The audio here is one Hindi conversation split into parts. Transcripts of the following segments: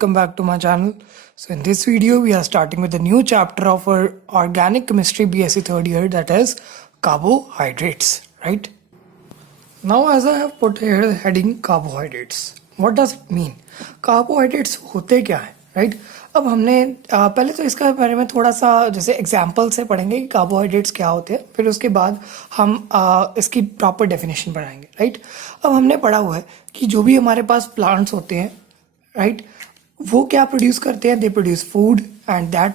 welcome back to my channel. So in this video we are starting with a new chapter of our organic chemistry BSc third year, that is carbohydrates, right? Now as I have put here the heading carbohydrates, what does it mean? Carbohydrates होते क्या है, right? अब हमने पहले तो इसका बारे में थोड़ा सा जैसे एग्जाम्पल से पढ़ेंगे कि कार्बोहाइड्रेट्स क्या होते हैं, फिर उसके बाद हम इसकी प्रॉपर डेफिनेशन पढ़ाएंगे, राइट? अब हमने पढ़ा हुआ है कि जो भी हमारे पास प्लांट्स होते हैं, राइट, वो क्या प्रोड्यूस करते हैं? They produce food and that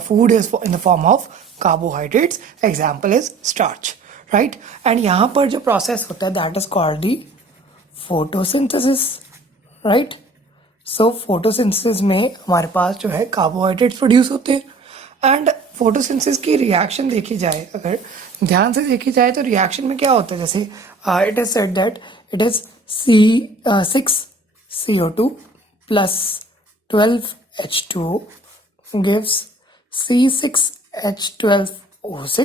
food is in the form of carbohydrates. Example is starch, right? And यहाँ पर जो प्रोसेस होता है that is called the photosynthesis, right? So photosynthesis में हमारे पास जो है कार्बोहाइड्रेट्स प्रोड्यूस होते हैं. एंड फोटोसिंथेसिस की रिएक्शन देखी जाए, अगर ध्यान से देखी जाए तो रिएक्शन में क्या होता है, जैसे it is said that it is C6CO2 plus 12H2O gives C6H12O6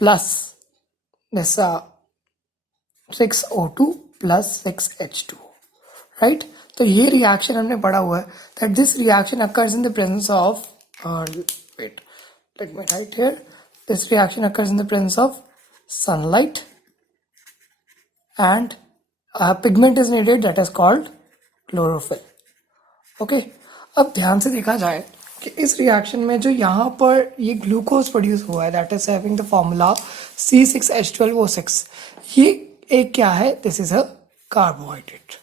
plus this 6O2 plus 6H2O, right? तो ये रिएक्शन हमने पढ़ा हुआ है that this reaction occurs in the presence of wait, let me write here. This reaction occurs in the presence of sunlight and a pigment is needed that is called chlorophyll. Okay, अब ध्यान से देखा जाए कि इस रिएक्शन में जो यहाँ पर ये ग्लूकोज प्रोड्यूस हुआ है that is having the formula C6H12O6, ये एक क्या है? This is a carbohydrate.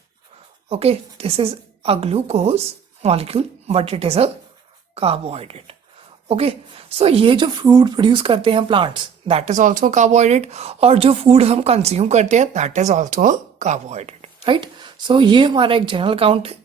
Okay, this is a glucose molecule but it is a carbohydrate. Okay, so ये जो फूड प्रोड्यूस करते हैं plants that is also carbohydrate, और जो फूड हम कंज्यूम करते हैं that is also a carbohydrate, right? So ये हमारा एक जनरल काउंट है.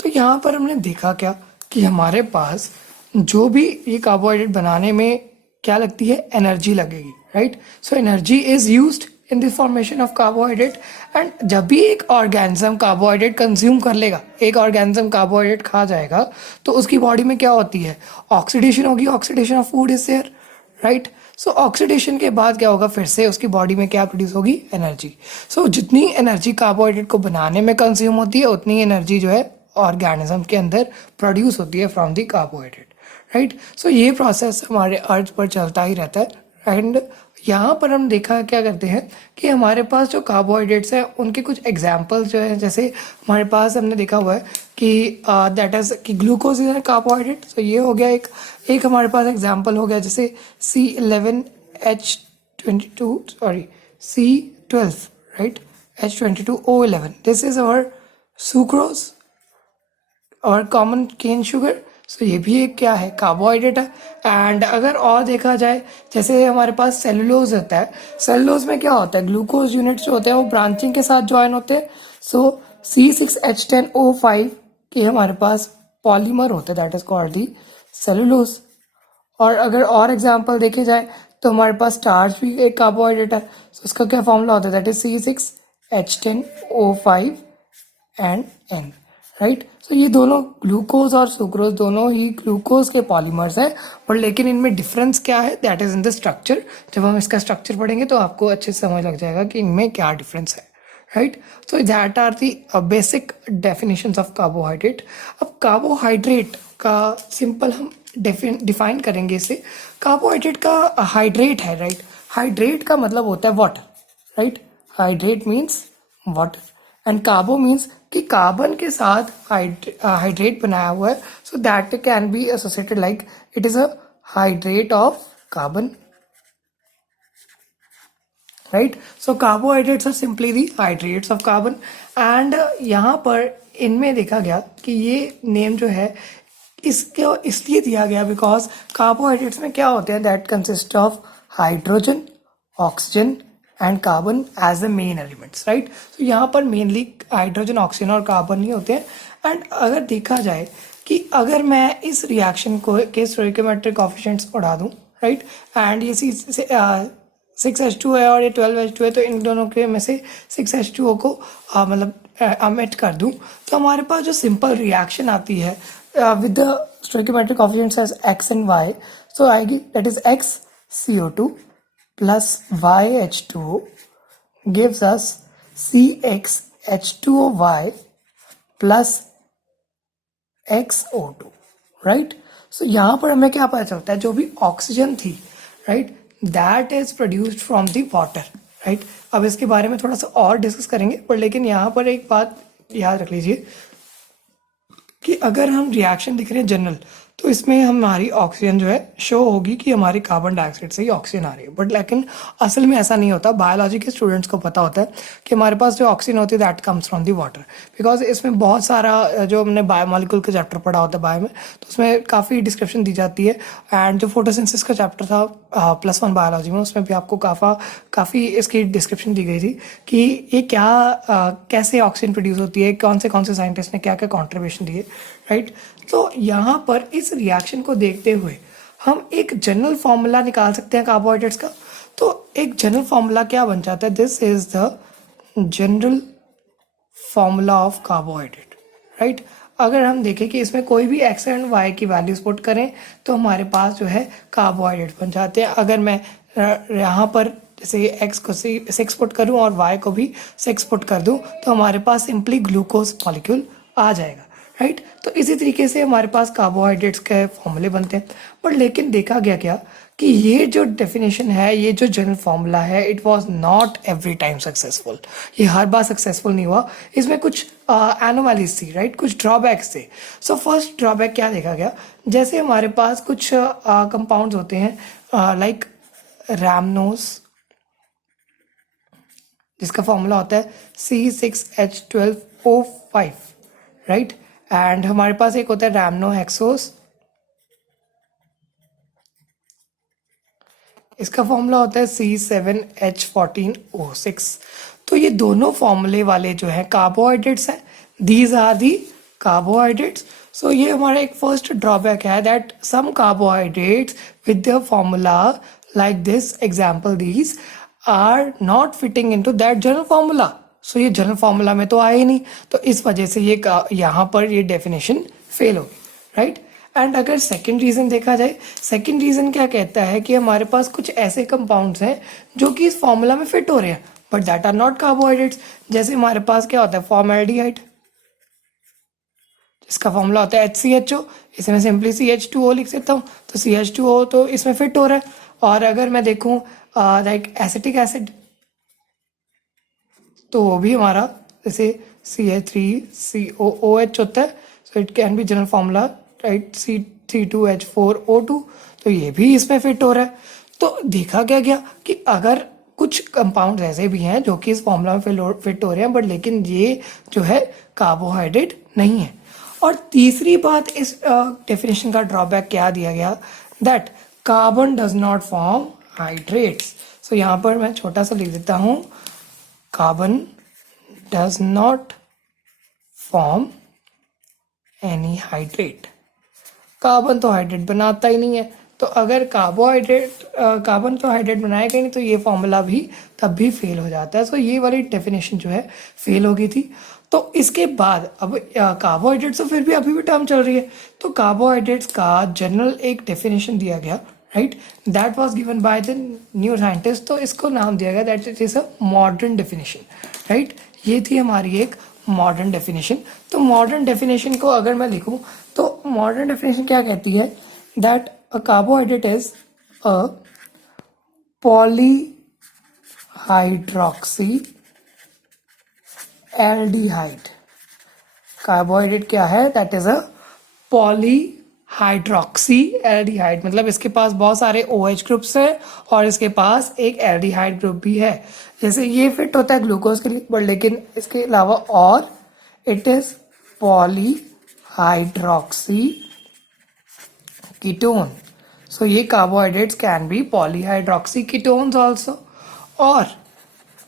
तो यहाँ पर हमने देखा क्या कि हमारे पास जो भी ये कार्बोहाइड्रेट बनाने में क्या लगती है? एनर्जी लगेगी, right? So energy is used in the formation of carbohydrate. And जब भी एक ऑर्गेनिज्म कार्बोहाइड्रेट कंज्यूम कर लेगा, एक ऑर्गेनिज्म कार्बोहाइड्रेट खा जाएगा, तो उसकी बॉडी में क्या होती है? ऑक्सीडेशन होगी. Oxidation of food is there, right? So oxidation के बाद क्या होगा? फिर से उसकी बॉडी में क्या प्रोड्यूस होगी? एनर्जी. सो जितनी एनर्जी कार्बोहाइड्रेट को बनाने में कंज्यूम होती है उतनी एनर्जी जो है ऑर्गेनिज्म के अंदर प्रोड्यूस होती है from the carbohydrate, right? So ये प्रोसेस हमारे अर्थ पर चलता ही रहता है. एंड यहाँ पर हम देखा क्या करते हैं कि हमारे पास जो कार्बोहाइड्रेट्स हैं उनके कुछ एग्जाम्पल्स जो है, जैसे हमारे पास हमने देखा हुआ है कि दैट इज कि ग्लूकोज इज कार्बोहाइड्रेट. सो ये हो गया एक हमारे पास एग्जाम्पल हो गया, जैसे C12, right? H22O11, this is our sucrose और कॉमन केन शुगर. सो ये भी एक क्या है? कार्बोहाइड्रेट है. एंड अगर और देखा जाए, जैसे हमारे पास सेलुलोज होता है, सेलुलोज में क्या होता है? ग्लूकोज यूनिट्स जो होते हैं वो ब्रांचिंग के साथ ज्वाइन होते हैं. सो C6H10O5 के हमारे पास पॉलीमर होते हैं that is called the cellulose. और अगर और एग्जांपल देखे जाए तो हमारे पास स्टार्च भी एक कार्बोहाइड्रेट है. सो इसका क्या फॉर्मूला होता है? That is C6H10O5 and N, right? So ये दोनों ग्लूकोज और सुक्रोज दोनों ही ग्लूकोज के पॉलीमर्स हैं, और लेकिन इनमें डिफरेंस क्या है? That is in the structure. जब हम इसका स्ट्रक्चर पढ़ेंगे तो आपको अच्छे से समझ लग जाएगा कि इनमें क्या डिफरेंस है, right? So that are the basic definitions of carbohydrate. अब कार्बोहाइड्रेट का सिंपल हम डिफाइन करेंगे इसे. कार्बोहाइड्रेट का हाइड्रेट है, राइट? हाइड्रेट का मतलब होता है water, right? Hydrate means water and carbo means कि कार्बन के साथ हाइड्रेट बनाया हुआ है. So that can be associated like it is a hydrate of carbon, right? So carbohydrates are simply the hydrates of carbon. And यहाँ पर इनमें देखा गया कि ये नेम जो है इसको इसलिए दिया गया बिकॉज कार्बोहाइड्रेट्स में क्या होते हैं? That consist of hydrogen, oxygen and carbon as the main elements, right? तो यहाँ पर मेनली हाइड्रोजन, ऑक्सीजन और कार्बन ही होते हैं. एंड अगर देखा जाए कि अगर मैं इस रिएक्शन को के स्टोइकियोमेट्रिक कोएफिशिएंट्स उड़ा दूँ, राइट? एंड ये 6H2 है और ये 12H2 है, तो इन दोनों के में से 6H2O को मतलब अमिट कर दूँ, तो हमारे पास जो सिंपल रिएक्शन आती है with the stoichiometric coefficients as x and y, so आएगी that is XCO2 plus YH2O gives us CxH2OY plus XO2, right. So यहाँ पर हमें क्या पता चलता है, जो भी ऑक्सीजन थी, right, that is produced from the water, right. अब इसके बारे में थोड़ा सा और डिस्कस करेंगे, पर लेकिन यहाँ पर एक बात याद रख लीजिए कि अगर हम रिएक्शन दिख रहे हैं जनरल, तो इसमें हमारी ऑक्सीजन जो है शो होगी कि हमारी कार्बन डाइऑक्साइड से ही ऑक्सीजन आ रही है, बट लेकिन असल में ऐसा नहीं होता. बायोलॉजी के स्टूडेंट्स को पता होता है कि हमारे पास जो ऑक्सीजन होती है that comes from the water, because इसमें बहुत सारा जो हमने बायोमोलिक्यूल का चैप्टर पढ़ा होता है बायो में, तो उसमें काफ़ी डिस्क्रिप्शन दी जाती है. एंड जो फोटोसिंथेसिस का चैप्टर था +1 बायोलॉजी में, उसमें भी आपको काफ़ी इसकी डिस्क्रिप्शन दी गई थी कि ये कैसे ऑक्सीजन प्रोड्यूस होती है, कौन से साइंटिस्ट ने क्या क्या कॉन्ट्रीब्यूशन दिए, राइट. तो यहाँ पर इस रिएक्शन को देखते हुए हम एक जनरल फॉर्मूला निकाल सकते हैं कार्बोहाइड्रेट्स का. तो एक जनरल फॉर्मूला क्या बन जाता है, this is the general formula of carbohydrate, right. अगर हम देखें कि इसमें कोई भी एक्स एंड वाई की वैल्यूज पुट करें तो हमारे पास जो है कार्बोहाइड्रेट बन जाते हैं. अगर मैं यहाँ पर जैसे एक्स को 6 पुट करूँ और वाई को भी 6 पुट कर दूँ तो हमारे पास सिंपली ग्लूकोज मॉलिक्यूल आ जाएगा, राइट. तो इसी तरीके से हमारे पास कार्बोहाइड्रेट्स के फॉर्मूले बनते हैं. बट लेकिन देखा गया क्या कि ये जो डेफिनेशन है, ये जो जनरल फॉर्मूला है, it was not every time successful. ये हर बार सक्सेसफुल नहीं हुआ. इसमें कुछ एनोमैलीज थी, राइट, कुछ ड्रॉबैक्स थे. सो फर्स्ट ड्रॉबैक क्या देखा गया, जैसे हमारे पास कुछ कंपाउंड्स होते हैं लाइक रैमनोज, जिसका फॉर्मूला होता है C6H12O5, राइट. एंड हमारे पास एक होता है रैमनो हेक्सोस, इसका फॉर्मूला होता है C7H14O6. तो ये दोनों फॉर्मूले वाले जो हैं कार्बोहाइड्रेट्स हैं, these are the carbohydrates. So ये हमारा एक फर्स्ट ड्रॉबैक है that some carbohydrates with the formula like this example these are not fitting into that general formula. So ये जनरल फॉर्मूला में तो आए नहीं, तो इस वजह से ये यहाँ पर ये डेफिनेशन फेल होगी, राइट. एंड अगर सेकंड रीज़न देखा जाए, सेकंड रीज़न क्या कहता है कि हमारे पास कुछ ऐसे कंपाउंड्स हैं जो कि इस फॉर्मूला में फिट हो रहे हैं but that are not carbohydrates. जैसे हमारे पास क्या होता है फॉर्मल्डिहाइड, जिसका फॉर्मूला होता है HCHO. इसे मैं सिंपली CH2O लिख सकता हूँ, तो CH2O तो इसमें फिट हो रहा है. और अगर मैं देखूँ लाइक एसिटिक एसिड, तो वो भी हमारा जैसे CH3COOH होता है, so it can B general formula, right, C3H4O2, तो ये भी इसमें फिट हो रहा है. तो देखा क्या गया कि अगर कुछ कंपाउंड ऐसे भी हैं जो कि इस फॉर्मूला में फिट हो रहे हैं बट लेकिन ये जो है कार्बोहाइड्रेट नहीं है. और तीसरी बात, इस डेफिनेशन का ड्रॉबैक क्या दिया गया, that carbon does not form hydrates. So यहाँ पर मैं छोटा सा लिख देता हूँ, carbon does not form any hydrate. Carbon तो हाइड्रेट बनाता ही नहीं है. तो अगर कार्बन तो हाइड्रेट बनाएगा नहीं तो ये फॉर्मूला भी तब भी फेल हो जाता है. सो ये वाली डेफिनेशन जो है फेल हो गई थी. तो इसके बाद अब कार्बोहाइड्रेट्स तो फिर भी अभी भी टर्म चल रही है, तो कार्बोहाइड्रेट्स का जनरल एक डेफिनेशन दिया गया, right, that was given by the new scientist. तो इसको नाम दिया गया that it is a modern definition, right. ये थी हमारी एक मॉडर्न डेफिनेशन. तो मॉडर्न डेफिनेशन को अगर मैं लिखूं तो मॉडर्न डेफिनेशन क्या कहती है, that a carbohydrate is a polyhydroxy aldehyde. Carbohydrate क्या है, that is a polyhydroxy aldehyde, मतलब इसके पास बहुत सारे OH ग्रुप्स हैं और इसके पास एक एल्डिहाइड ग्रुप भी है. जैसे ये फिट होता है ग्लूकोज के लिए, बट लेकिन इसके अलावा और इट इज पॉलीहाइड्रोक्सी कीटोन. सो ये carbohydrates can be polyhydroxy ketones also, और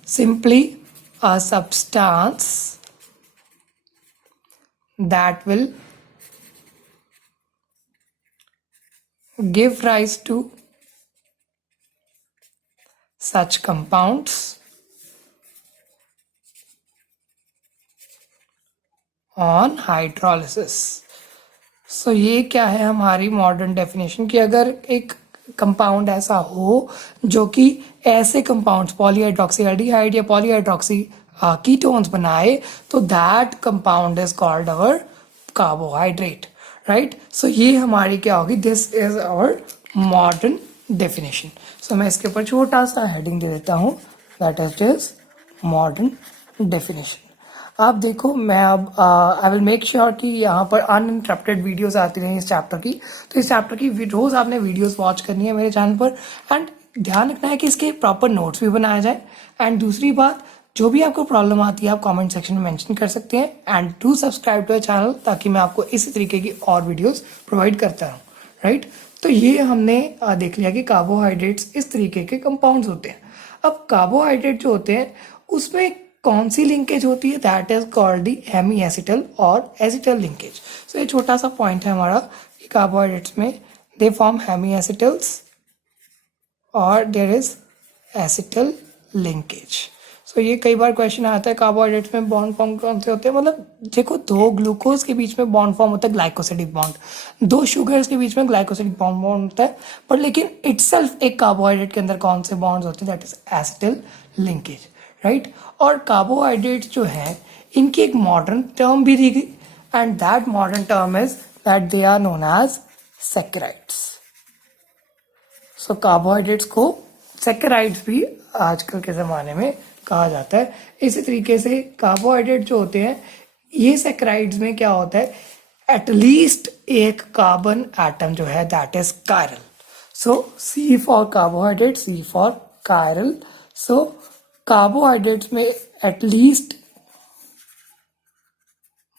simply a substance that will give rise to such compounds on hydrolysis. So ये क्या है हमारी मॉडर्न डेफिनेशन कि अगर एक कंपाउंड ऐसा हो जो कि ऐसे कंपाउंड्स पॉलीहाइड्रोक्सी एल्डिहाइड या पॉलीहाइड्रोक्सी कीटोन्स बनाए, तो that compound is called our carbohydrate, right. So ये हमारी क्या होगी, this is our modern definition. So मैं इसके ऊपर छोटा सा हेडिंग दे देता हूँ, दैट इज मॉडर्न डेफिनेशन. आप देखो, मैं अब आई विल मेक श्योर कि यहाँ पर अनइंटरप्टेड वीडियोस आती रहें इस चैप्टर की. तो इस चैप्टर की रोज आपने वीडियोस वॉच करनी है मेरे चैनल पर, एंड ध्यान रखना है कि इसके प्रॉपर नोट्स भी बनाए जाए. एंड दूसरी बात, जो भी आपको प्रॉब्लम आती है आप कमेंट सेक्शन में मेंशन कर सकते हैं. And do subscribe to channel, ताकि मैं आपको इसी तरीके की और वीडियोस प्रोवाइड करता रहूँ, राइट. तो ये हमने देख लिया कि कार्बोहाइड्रेट्स इस तरीके के कंपाउंड्स होते हैं. अब कार्बोहाइड्रेट जो होते हैं उसमें कौन सी लिंकेज होती है, that is called the hemi acetal और एसिटल लिंकेज. सो ये छोटा सा पॉइंट है हमारा कि कार्बोहाइड्रेट्स में दे फॉर्म हेमी एसिटल्स और there is acetal linkage. So ये कई बार क्वेश्चन आता है कार्बोहाइड्रेट्स में बॉन्ड फॉर्म कौन से होते हैं. मतलब देखो, दो ग्लूकोज के बीच में बॉन्ड फॉर्म होता है ग्लाइकोसिडिक बॉन्ड, दो शुगर्स के बीच में ग्लाइकोसिडिक बॉन्ड होता है, पर लेकिन इटसेल्फ एक कार्बोहाइड्रेट के अंदर कौन से बॉन्ड्स होते हैं, that is acetal linkage, right. और कार्बोहाइड्रेट्स जो है इनकी एक मॉडर्न टर्म भी दी गई, and that modern term is that they are known as saccharides. So carbohydrates को सैकराइड्स भी आजकल के ज़माने में कहा जाता है. इसी तरीके से कार्बोहाइड्रेट जो होते हैं, ये सैकराइड्स में क्या होता है, एटलीस्ट एक कार्बन एटम जो है that is chiral. So C for carbohydrate, C for chiral. So carbohydrates में at least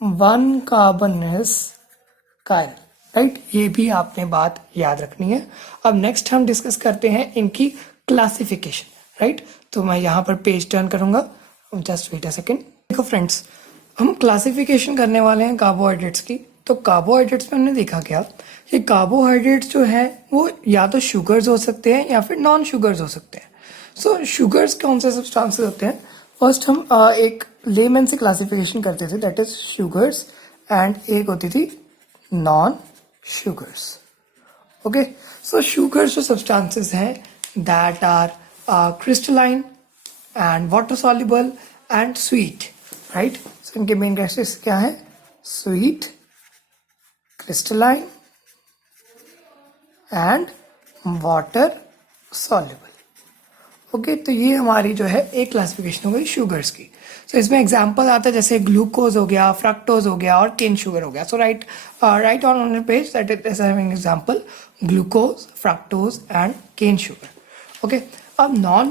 one carbon is chiral, right. ये भी आपने बात याद रखनी है. अब नेक्स्ट हम डिस्कस करते हैं इनकी क्लासिफिकेशन, राइट. तो मैं यहाँ पर पेज टर्न करूंगा, जस्ट वेट अ सेकेंड. देखो फ्रेंड्स, हम क्लासिफिकेशन करने वाले हैं कार्बोहाइड्रेट्स की. तो कार्बोहाइड्रेट्स में हमने देखा क्या कि कार्बोहाइड्रेट्स जो है वो या तो शुगर्स हो सकते हैं या फिर नॉन शुगर्स हो सकते हैं. सो शुगर्स कौन से सब्सटेंसेस होते हैं, फर्स्ट हम एक लेमन से क्लासिफिकेशन करते थे, दैट इज शुगर्स, एंड एक होती थी non sugars. Okay, so sugars जो सब्सटेंसेस हैं that are crystalline and water soluble and sweet, right. So इनके मेन कैरेक्टरिस्टिक्स क्या है, sweet, crystalline and water soluble. Okay, तो ये हमारी जो है एक क्लासिफिकेशन हो गई शुगर्स की. सो इसमें एग्जांपल आता है जैसे ग्लूकोज हो गया, फ्रक्टोज हो गया और केन शुगर हो गया. So write on page that is having example glucose, fructose and cane sugar. Okay, अब नॉन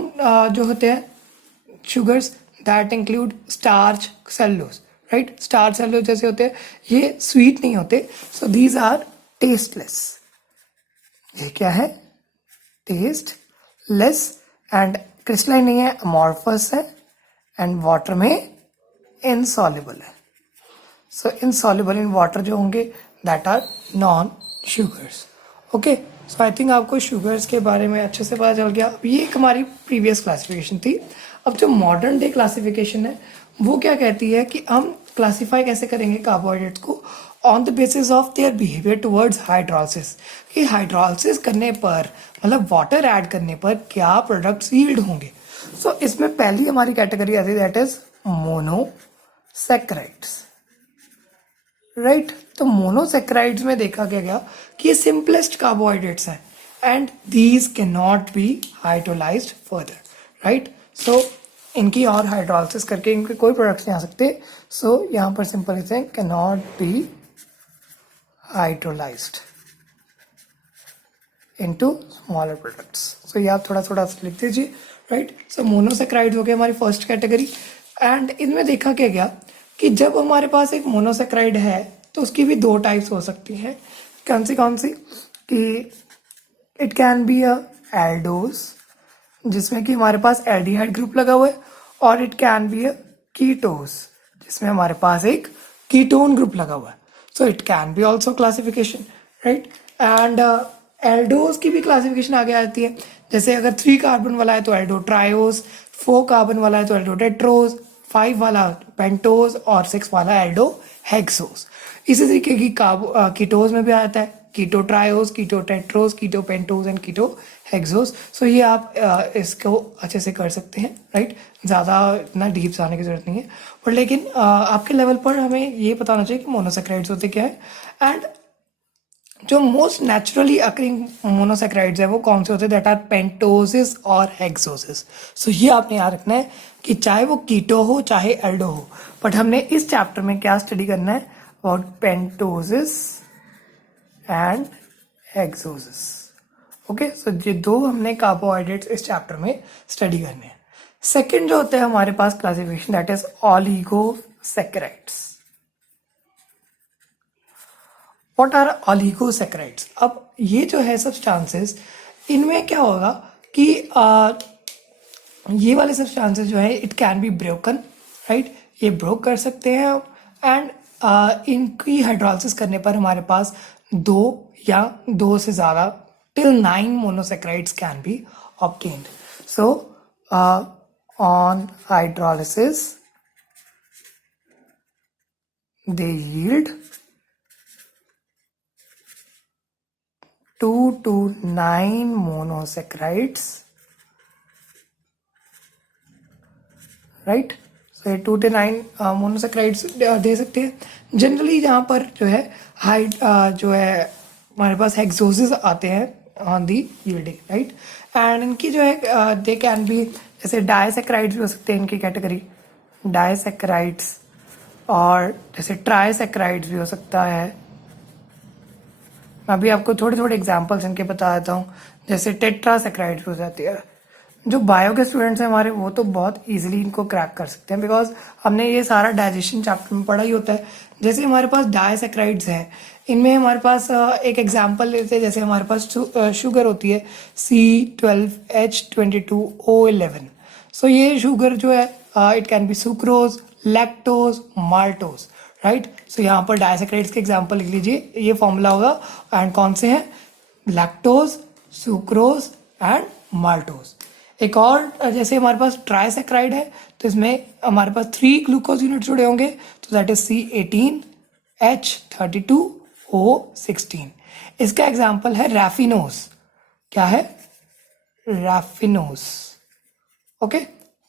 जो होते हैं sugars that include starch, cellulose, right. Starch, cellulose जैसे होते हैं, ये स्वीट नहीं होते. So these are tasteless. ये क्या है, टेस्टलेस, एंड क्रिस्टलाइन नहीं है, अमॉर्फस है, एंड वाटर में इनसॉल्युबल है. सो इनसॉल्युबल इन वाटर जो होंगे that are non sugars. Okay, so I think आपको शुगर्स के बारे में अच्छे से पता चल गया. अब ये एक हमारी प्रीवियस क्लासिफिकेशन थी. अब जो मॉडर्न डे क्लासिफिकेशन है वो क्या कहती है कि हम क्लासीफाई कैसे करेंगे कार्बोहाइड्रेट्स को, on the basis of their behaviour towards hydrolysis. कि हाइड्रोलिसिस करने पर, मतलब वाटर ऐड करने पर क्या प्रोडक्ट्स यील्ड होंगे. सो इसमें पहली हमारी कैटेगरी आती है दैट इज मोनोसैकेराइड्स, राइट. तो मोनोसैकेराइड्स में देखा गया कि ये सिंपलेस्ट कार्बोहाइड्रेट्स हैं and these can not be hydrolysed further, right. So इनकी और हाइड्रोलिसिस करके इनके कोई प्रोडक्ट्स नहीं आ सकते. सो यहाँ पर सिंपल लिखते हैं can not be hydrolysed into smaller products. So ये आप थोड़ा थोड़ा लिख दीजिए, राइट. सो मोनोसैकेराइड्स हो गए हमारी फर्स्ट कैटेगरी. एंड इनमें देखा क्या गया कि जब हमारे पास एक मोनोसैकेराइड है तो उसकी भी दो टाइप्स हो सकती हैं. कौन सी कि it can be a aldose, जिसमें कि हमारे पास एल्डिहाइड ग्रुप लगा हुआ है, और it can be a ketose, जिसमें हमारे पास एक कीटोन ग्रुप लगा हुआ है. So it can be also classification, right. And aldose की भी क्लासिफिकेशन आगे आती है. जैसे अगर 3 कार्बन वाला है तो एल्डो ट्रायोज, 4 कार्बन वाला है तो एल्डो टेट्रोज, 5 वाला पेंटोज और 6 वाला एल्डो हेक्सोज. इसी तरीके की कीटोज में भी आता है keto triose, keto tetrose, keto pentose and keto hexose. So ये आप इसको अच्छे से कर सकते हैं, राइट। ज़्यादा इतना डीप जाने की जरूरत नहीं है, पर लेकिन आपके लेवल पर हमें ये पता होना चाहिए कि मोनोसेक्राइड्स होते क्या है, एंड जो मोस्ट नेचुरली अकरिंग मोनोसेक्राइड्स है वो कौन से होते हैं, दैट आर पेंटोसिस और हेक्सोसिस। सो ये आपने याद रखना है कि चाहे वो कीटो हो चाहे एल्डो हो, बट हमने इस चैप्टर में क्या स्टडी करना है, अबाउट पेंटोसिस एंड हेक्सोसिस। ओके, सो ये दो हमने कार्बोहाइड्रेट्स इस चैप्टर में स्टडी करने हैं। सेकेंड जो होता है हमारे पास classification, that is oligosaccharides. What are oligosaccharides? अब ये जो है सब्सटेंसेस, इनमें क्या होगा कि ये वाले सब्सटेंसेस जो है it can be broken, right, ये ब्रोक कर सकते हैं, एंड इनकी हाइड्रोलिसिस करने पर हमारे पास 2 या 2 से ज़्यादा till 9 monosaccharides can be obtained. So on hydrolysis they yield 2 to 9 monosaccharides, right? So 2 to 9 monosaccharides दे सकते हैं जनरली। जहाँ पर जो है जो है हमारे पास हेक्सोसिस आते हैं on the yielding, right. And इनकी जो है दे कैन बी, जैसे डाइसैकेराइड्स भी हो सकते हैं इनकी कैटेगरी, डाइसैकेराइड्स, और जैसे ट्राइसैकेराइड्स भी हो सकता है। मैं अभी आपको थोड़े थोड़े एग्जांपल्स इनके बता देता हूँ, जैसे टेट्रासैकेराइड्स हो जाती है। जो बायो के स्टूडेंट्स हैं हमारे, वो तो बहुत इजीली इनको क्रैक कर सकते हैं, बिकॉज हमने ये सारा डाइजेशन चैप्टर में पढ़ा ही होता है। जैसे हमारे पास डाइसैकेराइड्स हैं, इनमें हमारे पास एक एग्जांपल लेते हैं, जैसे हमारे पास शुगर होती है C12H22O11। सो ये शुगर जो है it can be sucrose, lactose, maltose, right. So यहाँ पर डाइसैकेराइड्स के एग्जांपल लिख लीजिए, ये फॉर्मूला होगा, एंड कौन से हैं, लैक्टोज, सुक्रोज एंड माल्टोज। एक और जैसे हमारे पास ट्राइसैकेराइड है, तो इसमें हमारे पास 3 ग्लूकोज यूनिट जुड़े होंगे, तो दैट इज C18H32O16। इसका एग्जांपल है रैफिनोज। क्या है, raffinose. Okay,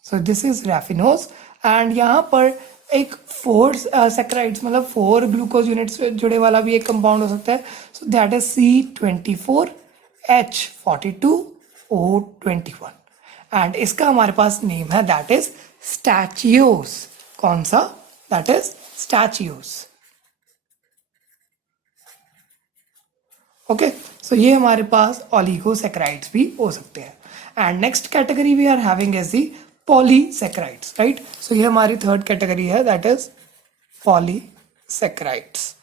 so this is raffinose. And यहाँ पर एक 4 सैकेराइड्स मतलब 4 ग्लूकोज यूनिट्स जुड़े वाला भी एक कंपाउंड हो सकता है, so that is C24H42O21। And इसका हमारे पास नेम है, दैट इज स्टैचियोस। कौन सा, that is stachyose. Okay, so ये हमारे पास ऑलिगोसैकेराइड्स भी हो सकते हैं। And next category we are having is the polysaccharides, right. So ये हमारी थर्ड कैटेगरी है, दैट इज पॉलीसैकेराइड्स।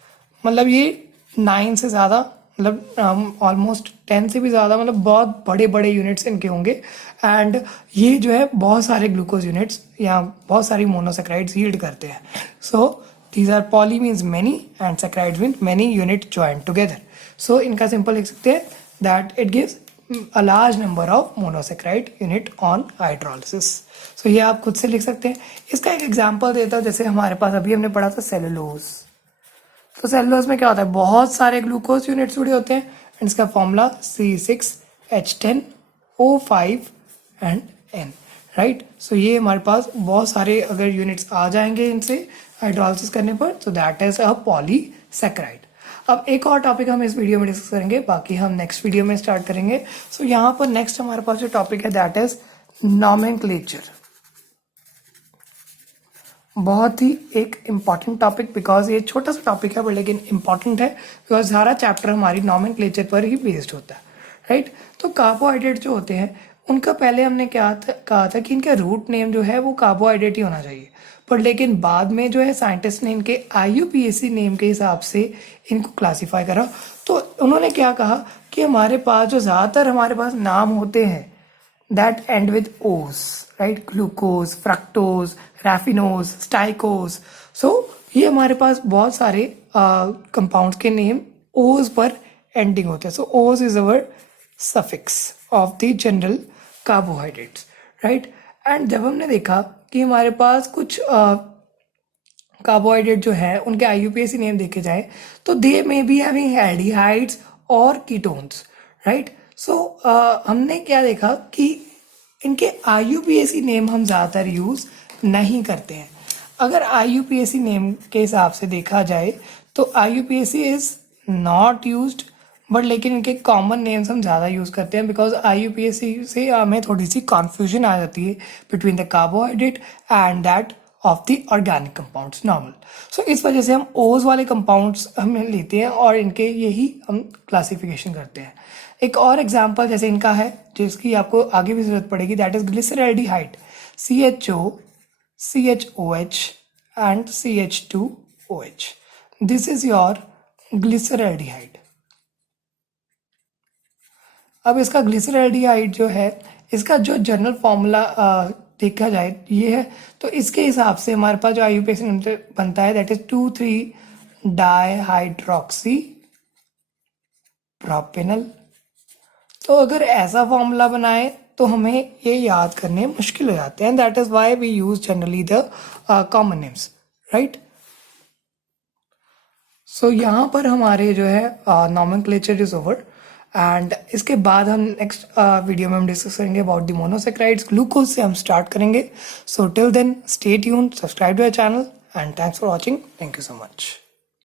मतलब ये 9 से ज़्यादा, मतलब ऑलमोस्ट 10 से भी ज़्यादा, मतलब बहुत बड़े बड़े यूनिट्स इनके होंगे, एंड ये जो है बहुत सारे ग्लूकोज यूनिट्स या बहुत सारी मोनोसैकेराइड्स यील्ड करते हैं। So these are, poly means many and saccharides mean many unit join together. So इनका सिंपल लिख सकते हैं that it gives a large number of monosaccharide unit on hydrolysis. So ये आप खुद से लिख सकते हैं। इसका एक एग्जांपल देता हूँ, जैसे हमारे पास अभी हमने पढ़ा था सेलुलोज। तो सेलुलोज में क्या होता है, बहुत सारे ग्लूकोज यूनिट्स जुड़े होते हैं, एंड इसका formula C6H10O5 and N, right. So ये हमारे पास बहुत सारे अगर यूनिट्स आ जाएंगे इनसे हाइड्रोलिसिस करने पर, तो दैट इज अ पॉलीसैकेराइड। अब एक और टॉपिक हम इस वीडियो में डिस्कस करेंगे, बाकी हम नेक्स्ट वीडियो में स्टार्ट करेंगे। सो यहाँ पर नेक्स्ट हमारे पास जो टॉपिक है दैट इज नॉमेनक्लेचर। बहुत ही एक इम्पॉर्टेंट टॉपिक, बिकॉज ये छोटा सा टॉपिक है बट लेकिन इम्पॉर्टेंट है, बिकॉज सारा चैप्टर हमारी नॉमेनक्लेचर पर ही बेस्ड होता है, राइट। तो कार्बोहाइड्रेट जो होते हैं उनका पहले हमने कहा था कि इनका रूट नेम जो है वो कार्बोहाइड्रेट ही होना चाहिए, पर लेकिन बाद में जो है साइंटिस्ट ने इनके IUPAC नेम के हिसाब से इनको क्लासीफाई करा। तो उन्होंने क्या कहा कि हमारे पास जो ज़्यादातर हमारे पास नाम होते हैं दैट एंड विद ओस, राइट, ग्लूकोज, फ्रक्टोज, रैफिनोज, स्टाइकोज। सो ये हमारे पास बहुत सारे कंपाउंड्स के नेम ओज पर एंडिंग होते हैं। सो ओज is our suffix of the general carbohydrates, right. And जब हमने देखा कि हमारे पास कुछ कार्बोहाइड्रेट जो है उनके IUPAC नेम देखे जाए, तो दे मे बी हैविंग एल्डिहाइड्स और कीटोन्स, राइट। सो हमने क्या देखा कि इनके IUPAC नेम हम ज़्यादातर यूज़ नहीं करते हैं। अगर IUPAC नेम के हिसाब से देखा जाए तो IUPAC is not used, but लेकिन इनके कॉमन नेम्स हम ज़्यादा यूज़ करते हैं बिकॉज IUPAC से हमें थोड़ी सी कन्फ्यूजन आ जाती है between the carbohydrate and that of the organic compounds normal. So इस वजह से हम ओज वाले कंपाउंड्स हमें लेते हैं और इनके यही हम क्लासिफिकेशन करते हैं। एक और एग्जांपल जैसे इनका है जिसकी आपको आगे भी ज़रूरत पड़ेगी, that is glyceraldehyde, CHO, CHOH and CH2OH. This is your glyceraldehyde. अब इसका ग्लिसरैल्डिहाइड जो है, इसका जो जनरल फॉर्मूला देखा जाए ये है, तो इसके हिसाब से हमारे पास जो IUPAC बनता है दैट इज 2,3-डाइहाइड्रोक्सी प्रोपेनल। तो अगर ऐसा फॉर्मूला बनाए तो हमें ये याद करने मुश्किल हो जाते हैं, that is why we use generally the common names, right. So यहाँ पर हमारे जो है नॉमेनक्लेचर इज ओवर एंड इसके बाद हम नेक्स्ट वीडियो में हम डिस्कस करेंगे अबाउट द मोनोसेक्राइड्स। ग्लूकोज से हम स्टार्ट करेंगे। So till then stay tuned, subscribe to our channel and thanks for watching. Thank you so much.